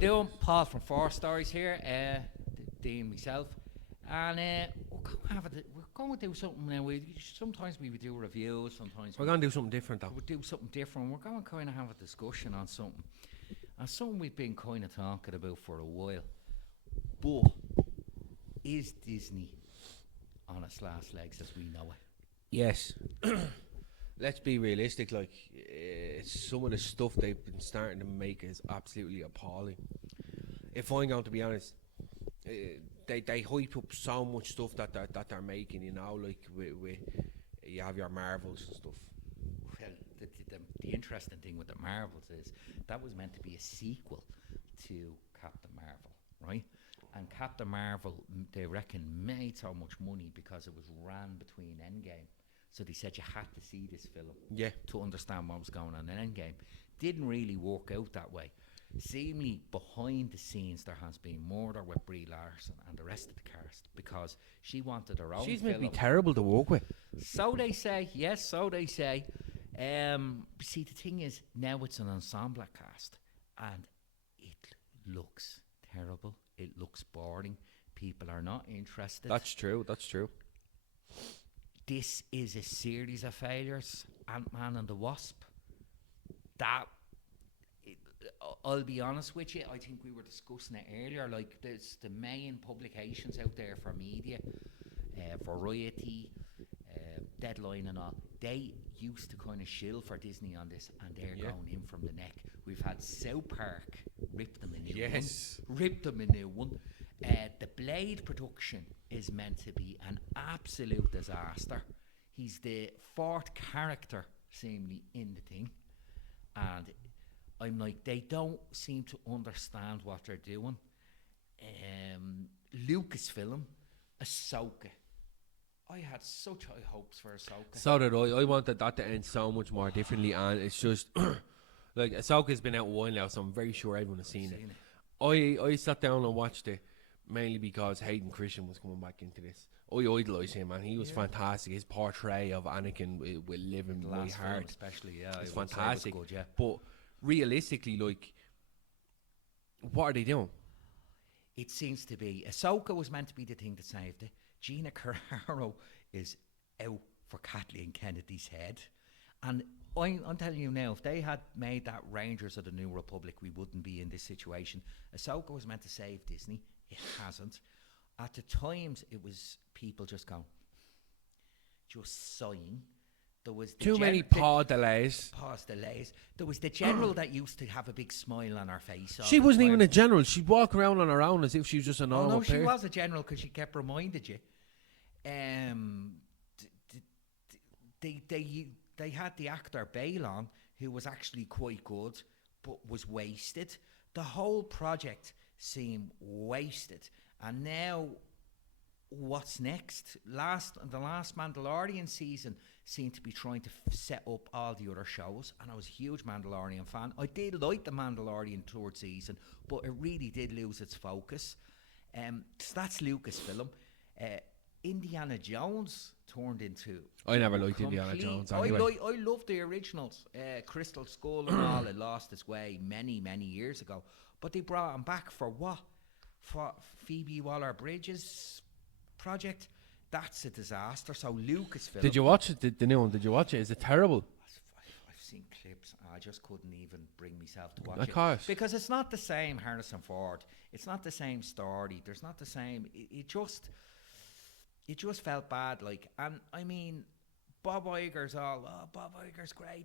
you doing? Paul from Four Stories here, Dean myself, and we're going to do something now. Sometimes we would do reviews, sometimes We're going to do something different though. we'll do something different. We're going to kind of have a discussion on something, and something we've been kind of talking about for a while. But is Disney on its last legs as we know it? Yes. Let's be realistic, like, some of the stuff they've been starting to make is absolutely appalling. If I'm going to be honest, they hype up so much stuff that they're making, you know, like with you have your Marvels and stuff. Well, the interesting thing with the Marvels is that was meant to be a sequel to Captain Marvel, right? And Captain Marvel, they reckon, made so much money because it was ran between Endgame. So they said you had to see this film to understand what was going on in Endgame. Didn't really work out that way. Seemingly behind the scenes there has been murder with Brie Larson and the rest of the cast because she wanted her own She's film. meant to be terrible to work with. So they say, yes, so they say. See, the thing is, now it's an ensemble cast and it looks terrible. It looks boring. People are not interested. That's true. This is a series of failures. Ant-Man and the Wasp. I'll be honest with you, I think we were discussing it earlier, like there's the main publications out there for media, Variety, Deadline and all, they used to kind of shill for Disney on this and they're going in from the neck. We've had South Park rip them a new one. The Blade production is meant to be an absolute disaster. He's the fourth character, seemingly, in the thing. And I'm like, they don't seem to understand what they're doing. Lucasfilm, Ahsoka. I had such high hopes for Ahsoka. So did I. I wanted that to end so much more differently, and it's just like Ahsoka's been out a while now, so I'm very sure everyone has seen it. I sat down and watched it mainly because Hayden Christensen was coming back into this. I idolised him, man. He was fantastic. His portray of Anakin will live in my heart, especially. It's fantastic. It was good, But realistically, like, what are they doing? It seems to be Ahsoka was meant to be the thing that saved it. Gina Carano is out for Kathleen Kennedy's head, and I'm telling you now, if they had made that Rangers of the New Republic, we wouldn't be in this situation. Ahsoka was meant to save Disney. It hasn't. At the times, it was people just going, just sighing. There was too many pause delays. There was the general that used to have a big smile on her face. She wasn't even a general. She'd walk around on her own as if she was just a normal person. No, she was a general because she kept reminded you. They had the actor Balon, who was actually quite good, but was wasted. The whole project seemed wasted. And now, what's next? The last Mandalorian season seemed to be trying to set up all the other shows, and I was a huge Mandalorian fan. I did like the Mandalorian third season, but it really did lose its focus. So that's Lucasfilm. Indiana Jones turned into... I never liked Indiana Jones anyway. I love the originals. Crystal Skull and all, it lost its way many, many years ago. But they brought him back for what? For Phoebe Waller-Bridge's project? That's a disaster. So Lucasfilm... Did you watch it? The new one? Did you watch it? Is it terrible? I've seen clips. I just couldn't even bring myself to watch it. Of course. Because it's not the same Harrison Ford. It's not the same story. There's not the same... It just felt bad. Like, and I mean, Bob Iger's Bob Iger's great.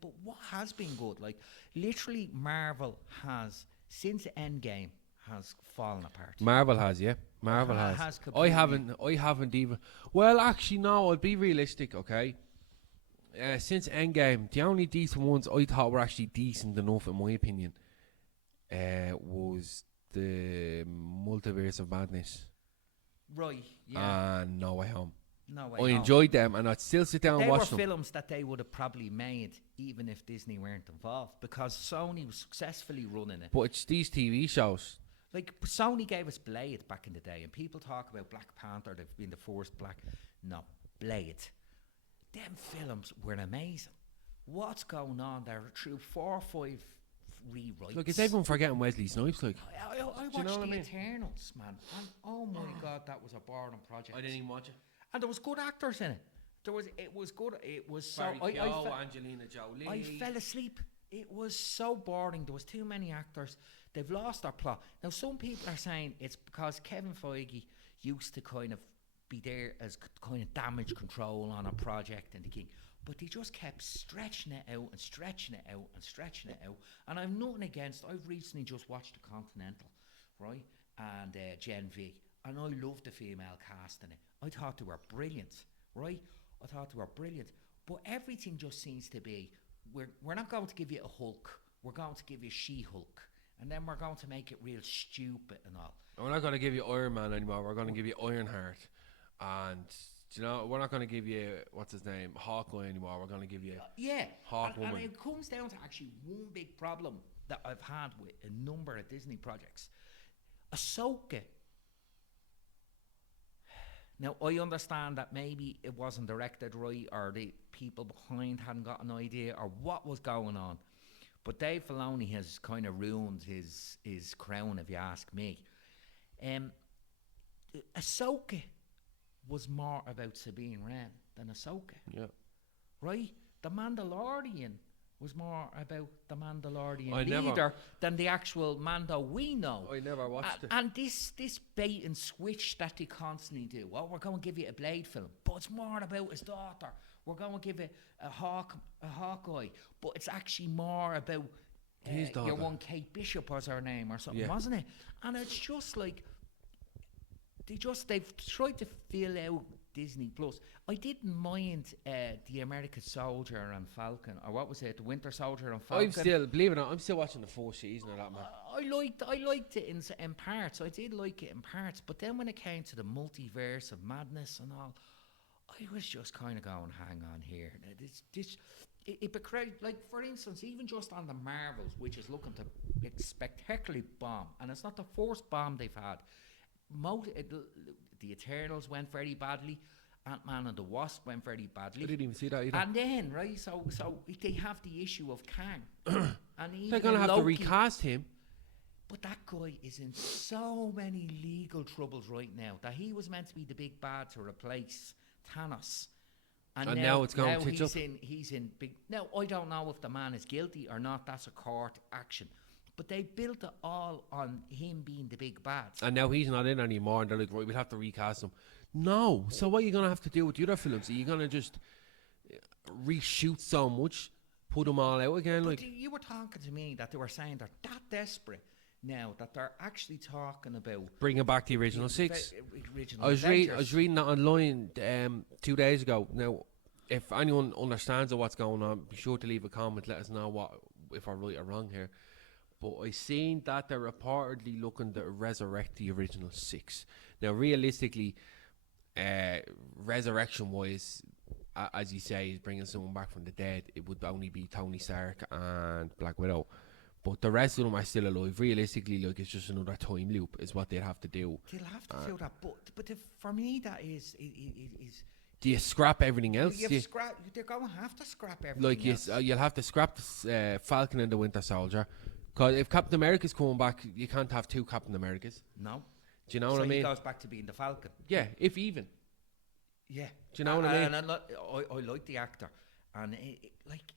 But what has been good? Like, literally, Marvel has, since Endgame, has fallen apart. Marvel has. I haven't even. Well, actually, no. I'll be realistic, okay. Since Endgame, the only decent ones I thought were actually decent enough, in my opinion, was the Multiverse of Madness. Right. Yeah. And No Way Home. No Way I Home. enjoyed them, and I'd still sit down and watch them. They were films that they would have probably made even if Disney weren't involved, because Sony was successfully running it. But it's these TV shows. Like, Sony gave us Blade back in the day, and people talk about Black Panther, they've been the first black... No, Blade. Them films were amazing. What's going on there? Through 4 or 5 rewrites. Look, is everyone forgetting Wesley Snipes? Like, I watched you know what I The mean? Eternals, man, and oh my god, that was a boring project. I didn't even watch it. And there was good actors in it. It was good. It was so. Barry Keogh, Angelina Jolie. I fell asleep. It was so boring. There was too many actors. They've lost their plot. Now, some people are saying it's because Kevin Feige used to kind of be there as kind of damage control on a project and the king. But they just kept stretching it out and stretching it out and stretching it out. And I've nothing against. I've recently just watched The Continental, right? And Gen V. And I loved the female cast in it. I thought they were brilliant, right? I thought they were brilliant. But everything just seems to be, we're not going to give you a Hulk. We're going to give you She-Hulk. And then we're going to make it real stupid and all. And we're not going to give you Iron Man anymore. We're going to give you Ironheart. And, you know, we're not going to give you, what's his name, Hawkeye anymore. We're going to give you Hawkwoman. And it comes down to actually one big problem that I've had with a number of Disney projects. Ahsoka. Now, I understand that maybe it wasn't directed right, or the people behind hadn't got an idea, or what was going on. But Dave Filoni has kind of ruined his crown, if you ask me. Ahsoka was more about Sabine Wren than Ahsoka. Yeah. Right? The Mandalorian was more about the Mandalorian leader than the actual Mando we know. I never watched it. And this bait and switch that they constantly do. Well, we're going to give you a Blade film, but it's more about his daughter. We're going to give it a Hawkeye, but it's actually more about your one Kate Bishop was her name or something, wasn't it? And it's just like they've tried to fill out Disney Plus. I didn't mind the American Soldier and Falcon, or what was it, the Winter Soldier and Falcon. Believe it or not, I'm still watching the 4th season of that, man. I liked it in parts. I did like it in parts, but then when it came to the multiverse of madness and all, I was just kind of going, hang on here. It like, for instance, even just on the Marvels, which is looking to spectacularly bomb, and it's not the first bomb they've had. The Eternals went very badly. Ant-Man and the Wasp went very badly. I didn't even see that either. And then, right, so they have the issue of Kang. And they're going to have to recast him. But that guy is in so many legal troubles right now that he was meant to be the big bad to replace Thanos. And now it's going to pitch up. He's in big... Now, I don't know if the man is guilty or not. That's a court action. But they built it all on him being the big bad. And now he's not in anymore. And they're like, right, we'll have to recast him. No. So what are you going to have to do with the other films? Are you going to just reshoot so much, put them all out again? But you were talking to me that they were saying they're that desperate now that they're actually talking about bringing back the original 6. Original I was reading that online 2 days ago. Now, if anyone understands what's going on, be sure to leave a comment. Let us know if I'm right or wrong here. But I seen that they're reportedly looking to resurrect the original 6. Now, realistically, resurrection-wise, as you say, is bringing someone back from the dead. It would only be Tony Stark and Black Widow. But the rest of them are still alive. Realistically, like, it's just another time loop is what they'll have to do. They'll have to do that. But for me, that is... Do you scrap everything else? They're going to have to scrap everything else. You'll have to scrap the Falcon and the Winter Soldier. Because if Captain America's coming back, you can't have 2 Captain Americas. No. Do you know what I mean? So he goes back to being the Falcon. Yeah, if even. Yeah. Do you know what I mean? And I like the actor. And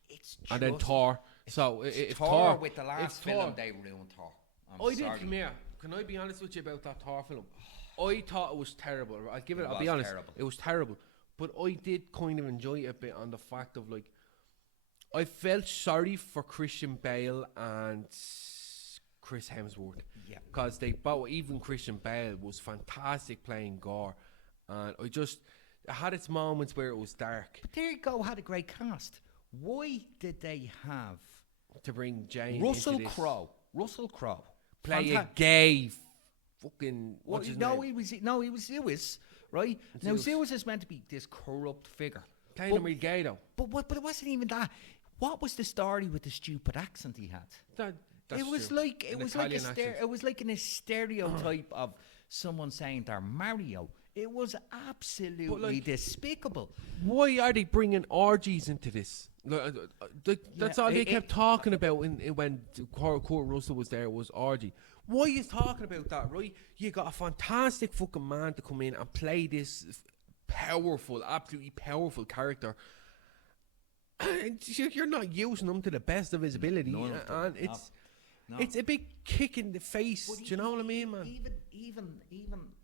it's just... And then Thor. So if Thor with the last film, they ruined Thor. Come here. Can I be honest with you about that Thor film? I thought it was terrible. I'll be honest. Terrible. It was terrible. But I did kind of enjoy it a bit on the fact of, like, I felt sorry for Christian Bale and Chris Hemsworth. Yeah. Because even Christian Bale was fantastic playing Gore. And it had its moments where it was dark. But there you go, had a great cast. Why did they have to bring Jane Russell Crowe play a gay fucking he was Zeus, right? Now Zeus is meant to be this corrupt figure. Playing him with gay though. But it wasn't even that. What was the story with the stupid accent he had? It was like a stereotype of someone saying they're Mario It was absolutely despicable. Why are they bringing orgies into this? That's all they kept talking about when Kurt Russell was there, was orgy. Why are you talking about that, right? You got a fantastic fucking man to come in and play this powerful, absolutely powerful character. And you're not using him to the best of his ability. And it's a big kick in the face. Do you know what I mean, man? Even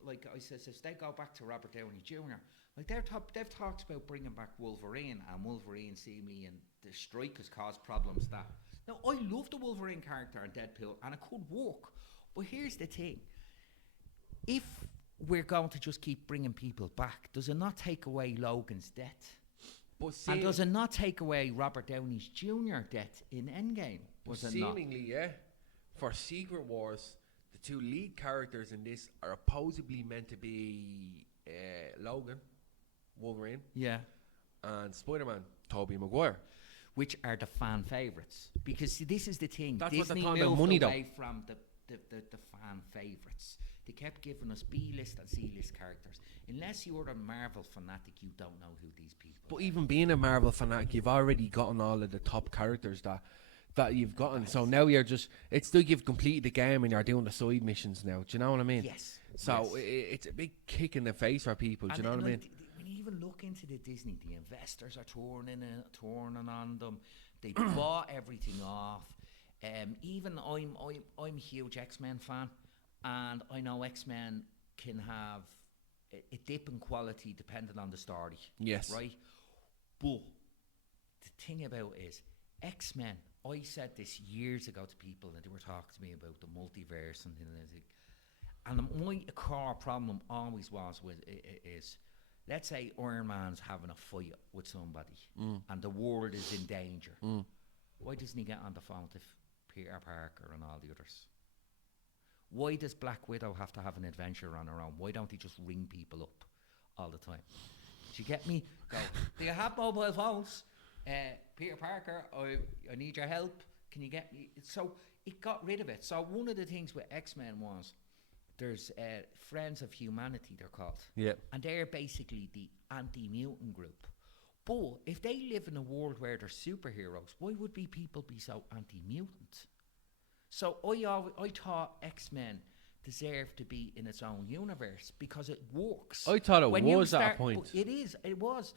like I says, if they go back to Robert Downey Jr., like they've talked about bringing back Wolverine, and Wolverine see me and the strike has caused problems. That now I love the Wolverine character in Deadpool, and it could work. But here's the thing: if we're going to just keep bringing people back, does it not take away Logan's death? And does it not take away Robert Downey Jr. death in Endgame? Was it not? Seemingly, yeah. For Secret Wars, the two lead characters in this are supposedly meant to be Logan, Wolverine, and Spider-Man, Tobey Maguire, which are the fan favourites. Because see, this is the thing. That's Disney what they're moved money, away from the fan favourites. They kept giving us B-list and C-list characters. Unless you're a Marvel fanatic, you don't know who these people are. But even being a Marvel fanatic, you've already gotten all of the top characters that you've gotten. So now you're just, it's like you've completed the game and you're doing the side missions now. Do you know what I mean? Yes. So it's a big kick in the face for people. Do you know what I mean? When you even look into the Disney, the investors are turning on them. They bought everything off. Even I'm a huge X-Men fan, and I know X-Men can have a dip in quality depending on the story. Yes. Right? But the thing about it is, X-Men, I said this years ago to people, and they were talking to me about the multiverse and things. And my core problem always was is, let's say Iron Man's having a fight with somebody, and the world is in danger. Why doesn't he get on the phone to Peter Parker and all the others? Why does Black Widow have to have an adventure on her own? Why don't he just ring people up all the time? Do you get me? Go, do you have mobile phones? Peter Parker, I need your help. Can you get me? So it got rid of it. So one of the things with X-Men was, there's Friends of Humanity, they're called. Yeah. And they're basically the anti-mutant group. But if they live in a world where they're superheroes, why would people be so anti-mutant? So I thought X-Men deserved to be in its own universe because it works. I thought it was at a point. It was.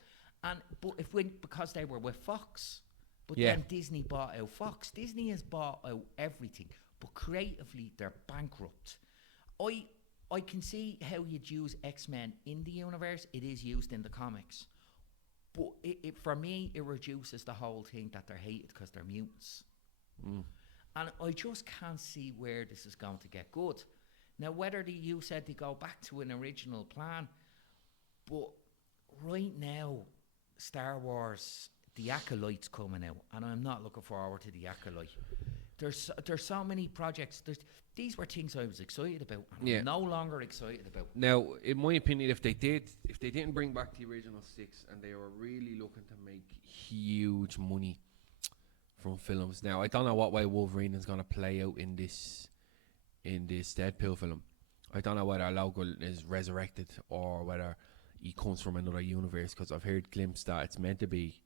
Because they were with Fox. But Yeah. then Disney bought out Fox. Disney has bought out everything. But creatively, they're bankrupt. I can see how you'd use X-Men in the universe. It is used in the comics. But for me, it reduces the whole thing that they're hated because they're mutants. And I just can't see where this is going to get good. Now, whether you said they go back to an original plan, but right now, Star Wars, The Acolyte's coming out, and I'm not looking forward to The Acolyte. There's so many projects. These were things I was excited about, and I'm no longer excited about. Now, in my opinion, if they didn't bring back the original 6 and they were really looking to make huge money from films, now I don't know what way Wolverine is going to play out in this Deadpool film. I don't know whether Logan is resurrected or whether he comes from another universe, because I've heard glimpses that it's meant to be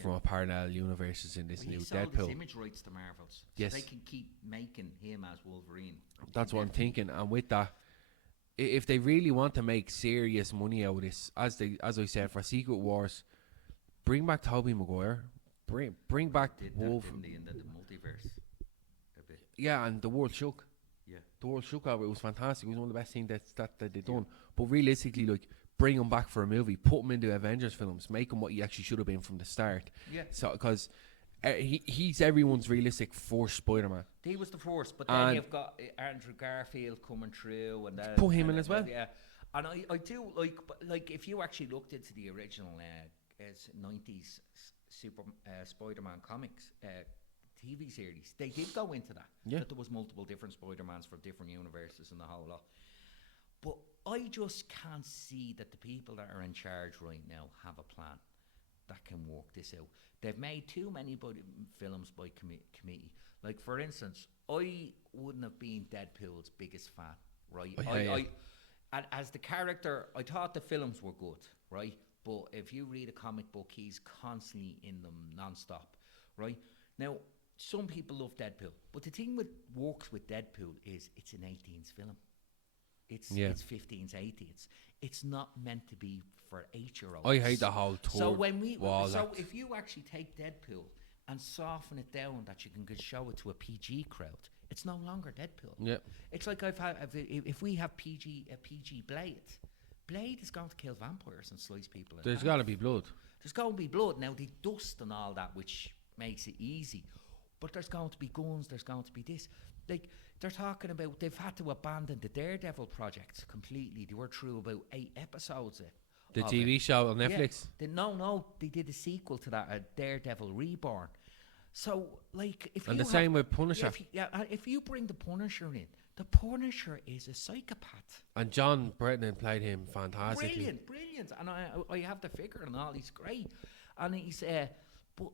from a parallel universes in this new Deadpool. His image rights to Marvels, so yes, they can keep making him as Wolverine. That's what I'm thinking. And with that, if they really want to make serious money out of this, as I said, for Secret Wars, bring back Tobey Maguire, bring back Wolf. In the multiverse. A bit. Yeah, and the world shook. Yeah, the world shook over. It was fantastic. It was one of the best things that they've done. But realistically, like, bring him back for a movie, put him into Avengers films, make him what he actually should have been from the start. Yeah. So because he's everyone's realistic first Spider-Man. He was the first, but then you've got Andrew Garfield coming through, and then put him in as well. Yeah, and I do like if you actually looked into the original 90s Spider-Man comics TV series, they did go into that. Yeah. That there was multiple different Spider-Mans from different universes and the whole lot. But I just can't see that the people that are in charge right now have a plan that can work this out. They've made too many films by committee. Like, for instance, I wouldn't have been Deadpool's biggest fan, right? and as the character, I thought the films were good, right? But if you read a comic book, he's constantly in them non-stop, right? Now, some people love Deadpool, but the thing with works with Deadpool is it's an 18s film. It's 15s, 18s. It's not meant to be for 8-year-olds. I hate the whole tour. So if you actually take Deadpool and soften it down that you can show it to a PG crowd, it's no longer Deadpool. Yeah. It's like if we have a PG Blade is going to kill vampires and slice people in There's half. got to be blood. There's going to be blood. Now, the dust and all that, which makes it easy. But there's going to be guns, there's going to be this. Like, they're talking about, they've had to abandon the Daredevil project completely. They were through about 8 episodes The TV show on Netflix? Yeah. They did a sequel to that, Daredevil Reborn. So, like, same with Punisher. If you bring the Punisher in, the Punisher is a psychopath. And John Brennan played him fantastically. Brilliant. And I have the figure and all, he's great. And he's, but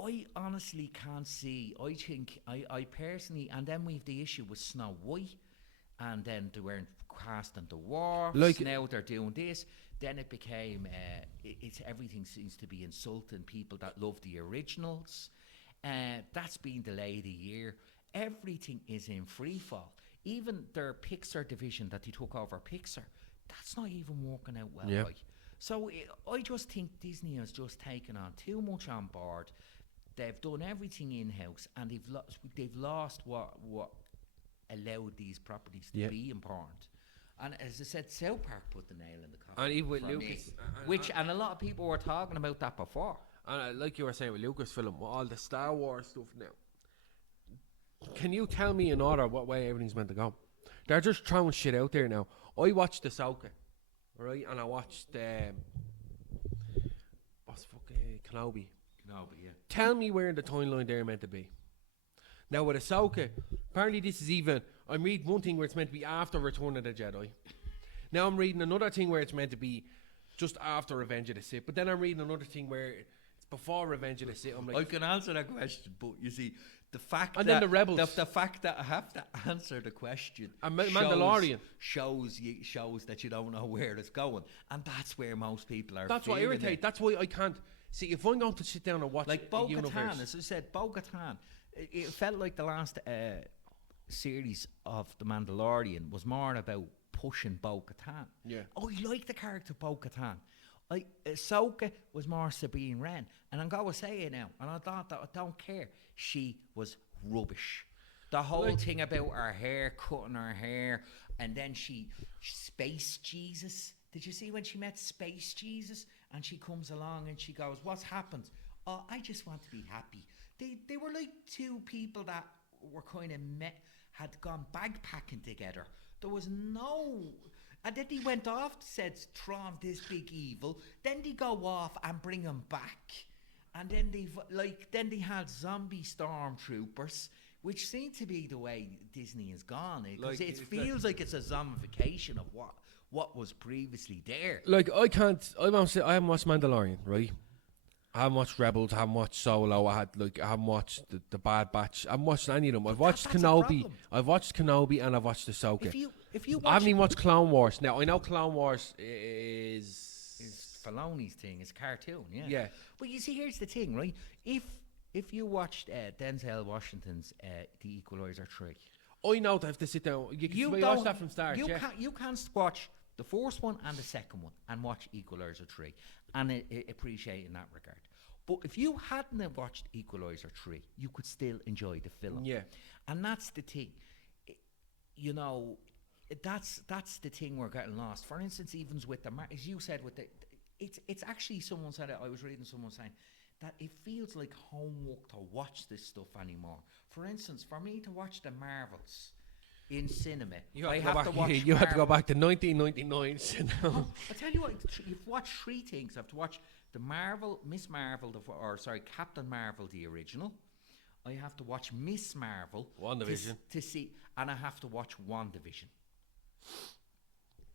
I honestly can't see, I think, I personally, and then we've the issue with Snow White, and then they weren't casting the Dwarfs, now they're doing this. Then it became, everything seems to be insulting people that love the originals. That's been delayed a year. Everything is in free fall. Even their Pixar division that they took over Pixar, that's not even working out well, right? So I just think Disney has just taken on too much on board. They've done everything in-house, and they've lost what allowed these properties to be important. And as I said, South Park put the nail in the coffin. And even with Lucas, and a lot of people were talking about that before. And like you were saying with Lucasfilm, with all the Star Wars stuff now, can you tell me in order what way everything's meant to go? They're just throwing shit out there now. I watched Ahsoka, right, and I watched what's fucking Kenobi. Tell me where in the timeline they're meant to be. Now with Ahsoka, apparently this is even, I'm reading one thing where it's meant to be after Return of the Jedi. Now I'm reading another thing where it's meant to be just after Revenge of the Sith. But then I'm reading another thing where it's before Revenge of the Sith. I'm like, I can answer that question, but you see, the fact and that then the Rebels. The fact that I have to answer the question and Mandalorian shows that you don't know where it's going, and that's where most people are. That's what irritates. That's why I can't see if I'm going to sit down and watch like Bo-Katan. As I said, Bo-Katan. It felt like the last series of The Mandalorian was more about pushing Bo-Katan. Yeah. I like the character Bo-Katan. Ahsoka was more Sabine Wren, and I'm going to say it now, and I thought that I don't care. She was rubbish. The whole thing about her hair, cutting her hair, and then Space Jesus. Did you see when she met Space Jesus? And she comes along and she goes, "What's happened? Oh, I just want to be happy." They were like two people that were kind of had gone bagpacking together. There was no... And then they went off, said, Tron, this big evil. Then they go off and bring him back. And then they had zombie stormtroopers, which seemed to be the way Disney has gone. Because it feels like it's a zombification of what was previously there. Like, I haven't watched Mandalorian, right? I haven't watched Rebels, I haven't watched Solo, I haven't watched the Bad Batch. I haven't watched any of them. I've watched Kenobi, and I've watched Ahsoka. If you I haven't even watched Clone Wars. Now, I know Clone Wars is Filoni's thing, it's cartoon, yeah. Yeah. But you see, here's the thing, right? If you watched Denzel Washington's The Equalizer 3... I know that I have to sit down. You watch that from start, You can't watch the first one and the second one and watch Equalizer 3 and appreciate in that regard. But if you hadn't have watched Equalizer 3, you could still enjoy the film. Yeah. And that's the thing. You know, that's the thing we're getting lost. For instance, even with as you said, it's actually, someone said it, I was reading someone saying that it feels like homework to watch this stuff anymore. For instance, for me to watch the Marvels in cinema, you have to go back to 1999 cinema. I tell you what, you've watched 3 things. I have to watch the Miss Marvel, Captain Marvel, the original. I have to watch Miss Marvel, WandaVision, to see, and I have to watch WandaVision,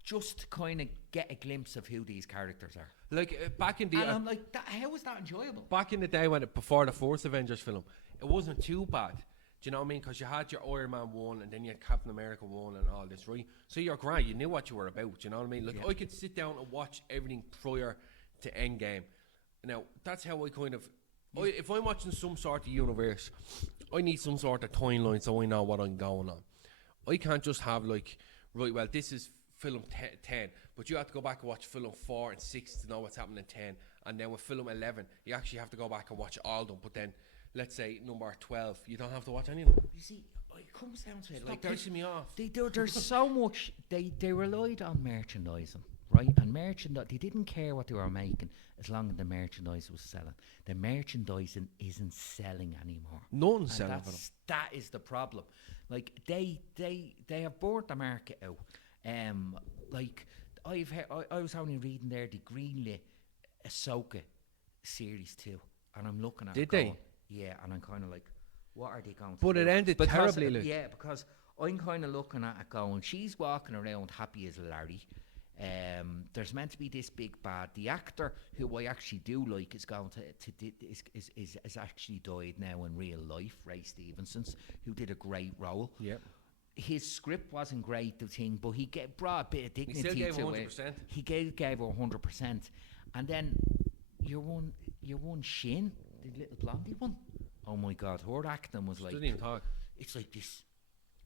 just to kind of get a glimpse of who these characters are. Like back in the, and I'm like, how is that enjoyable? Back in the day before the first Avengers film, it wasn't too bad. Do you know what I mean? Because you had your Iron Man 1 and then you had Captain America 1 and all this, right? So you're grand. You knew what you were about. Do you know what I mean? Like, I could sit down and watch everything prior to Endgame. Now, that's how I kind of... if I'm watching some sort of universe, I need some sort of timeline so I know what I'm going on. I can't just have, like, right, well, this is film 10, but you have to go back and watch film 4 and 6 to know what's happening in 10. And then with film 11, you actually have to go back and watch all of them. But then, let's say, number 12, you don't have to watch any of them. You see, it comes down to it. Stop Like, pissing me off. There's so much. They relied on merchandising, right? And they didn't care what they were making as long as the merchandise was selling. The merchandising isn't selling anymore. None's selling for them. That is the problem. Like, they have bored the market out. Like, I've heard, I was only reading there the greenlit Ahsoka series 2, and I'm looking at Did it going, they? yeah, and I'm kind of like, what are they going to But do? it ended terribly. Like. Yeah, because I'm kind of looking at it going, she's walking around happy as Larry. There's meant to be this big bad. The actor who I actually do like is going is actually died now in real life. Ray Stevenson's, who did a great role. Yep. His script wasn't great, the thing, but he brought a bit of dignity still gave to 100%. it. He gave her 100%, and then your one Shin, the little blondie one. Oh my God, her acting was like. Doesn't even talk. It's like this.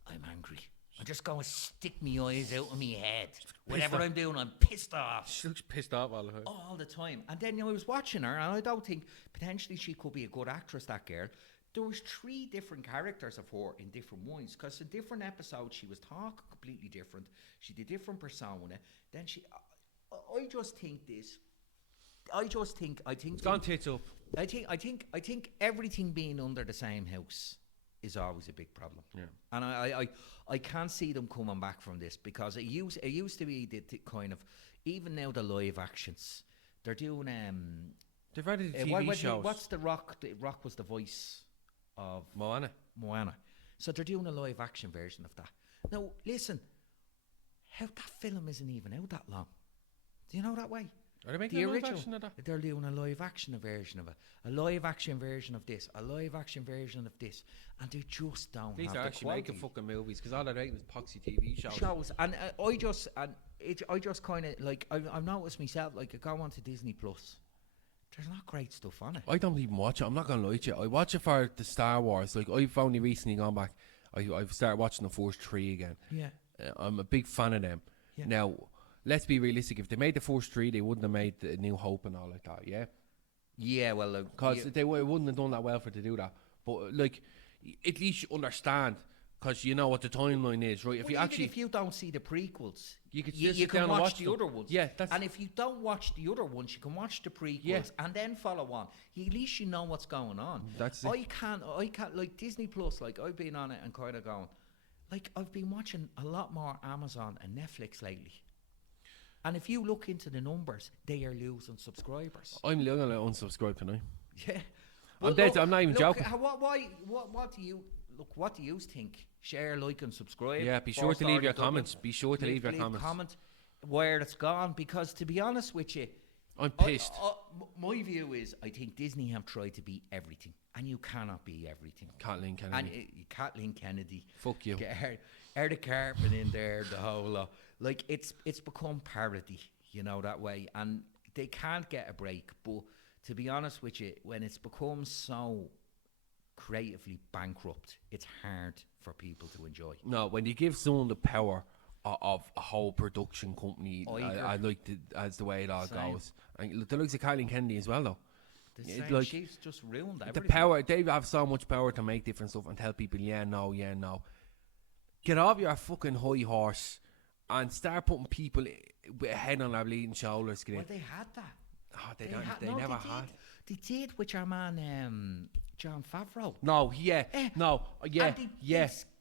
I'm angry. I'm just going to stick my eyes out of my head. Whatever I'm doing, I'm pissed off. She looks pissed off all the time. All the time. And then I was watching her, and I don't think potentially she could be a good actress, that girl. There was 3 different characters of her in different ones, because in different episodes she was talking completely different. She did different persona. Then I just think this. I think It's gone tits up. I think everything being under the same house is always a big problem. Yeah. And I can't see them coming back from this, because it used to be the kind of, even now the live actions they're doing. They've added TV shows. What's the Rock? The Rock was the voice of Moana. So they're doing a live action version of that. Now listen, how that film isn't even out that long. Do you know that way? Are they making The a live original, action of that? they're doing a live action version of it, a live action version of this, a live action version of this, and they just don't These have are the actually quality. making fucking movies, because all they're making is poxy TV shows. And I just kind of like, I've noticed myself, like, I go on to Disney Plus. There's not great stuff on it. I don't even watch it. I'm not gonna lie to you. I watch it for the Star Wars. Like, I've only recently gone back. I've started watching the first 3 again. Yeah. I'm a big fan of them. Yeah. Now, let's be realistic. If they made the first 3, they wouldn't have made the New Hope and all like that. Yeah. Yeah, well, Because they wouldn't have done that well for to do that. But like, at least you understand, because you know what the timeline is, right? if you don't see the prequels, you could you sit can down and watch the them. other ones. Yeah, that's and if you don't watch the other ones, you can watch the prequels and then follow on. At least you know what's going on. That's it. I can't like Disney Plus. Like, I've been on it and kind of going, like, I've been watching a lot more Amazon and Netflix lately. And if you look into the numbers, they are losing subscribers. I'm going to unsubscribe tonight. Yeah. I'm not even joking. What do you think? Share, like, and subscribe. Yeah, be sure to leave your comments. Be sure to leave your comments. Comment where it's gone, because to be honest with you, I'm pissed. My view is, I think Disney have tried to be everything, and you cannot be everything. Kathleen Kennedy. And Kathleen Kennedy. Fuck you. Get her the carpet in there, the whole lot. Like, it's become parody, you know, that way, and they can't get a break. But to be honest with you, when it's become so creatively bankrupt, it's hard for people to enjoy. No, when you give someone the power of a whole production company, I like as the way it all goes. And the looks of Kathleen Kennedy as well, though. Like, she's just ruined everything. The power, they have so much power to make different stuff and tell people, yeah, no. Get off your fucking high horse and start putting people with a head on their bleeding shoulders. Well, they had that. Oh, they never had. They did with your man, John Favreau.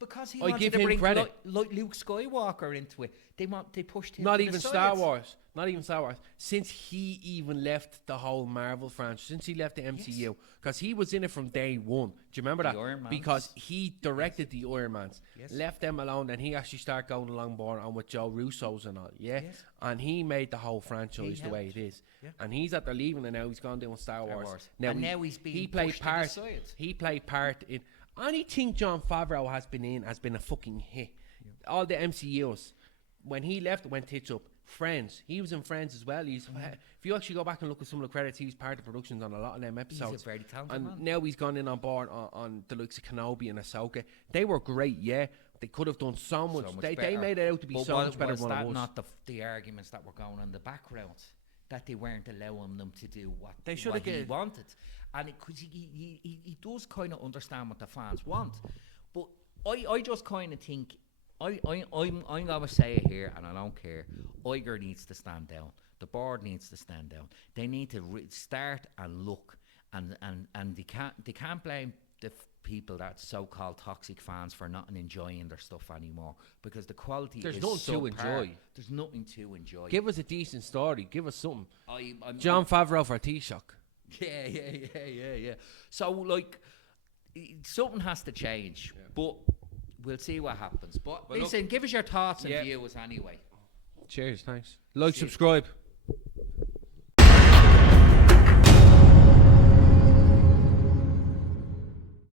Because he wanted to bring like Luke Skywalker into it. They pushed him. Not to even the Star sides. Wars. not even Star Wars, since he even left the whole Marvel franchise, since he left the MCU, because he was in it from day one. Do you remember that? Iron Mans. Because he directed the Iron Mans, Yes. left them alone, and he actually started going along board on with Joe Russo's and all, Yes. and he made the whole franchise the way it is. Yeah. And he's after leaving, and now he's gone doing Star Wars. And now he's being he played pushed to part. the side. He played part in anything Jon Favreau has been in has been a fucking hit. All the MCUs. When he left, it went tits up. Friends. He was in Friends as well. If you actually go back and look at some of the credits, he was part of productions on a lot of them episodes. He's a very talented and man. now he's gone in on board on the likes of Kenobi and Ahsoka. They were great, yeah. They could have done so much. They better. made it out to be But so much better was than that it was. not the arguments that were going on in the background? That they weren't allowing them to do what They should what have he get- wanted. And because he does kind of understand what the fans want. But I just kind of think, I'm going to say it here, and I don't care. Iger needs to stand down. The board needs to stand down. They need to start and look, and they can't blame the people that so-called toxic fans for not enjoying their stuff anymore, because the quality There's is nothing to subpar. enjoy. There's nothing to enjoy. Give us a decent story. Give us something. I'm Jon Favreau for Taoiseach. Yeah. So like, something has to change, but we'll see what happens. But Well, listen, give us your thoughts and Yeah. views anyway. Cheers, thanks. Like, See you. subscribe.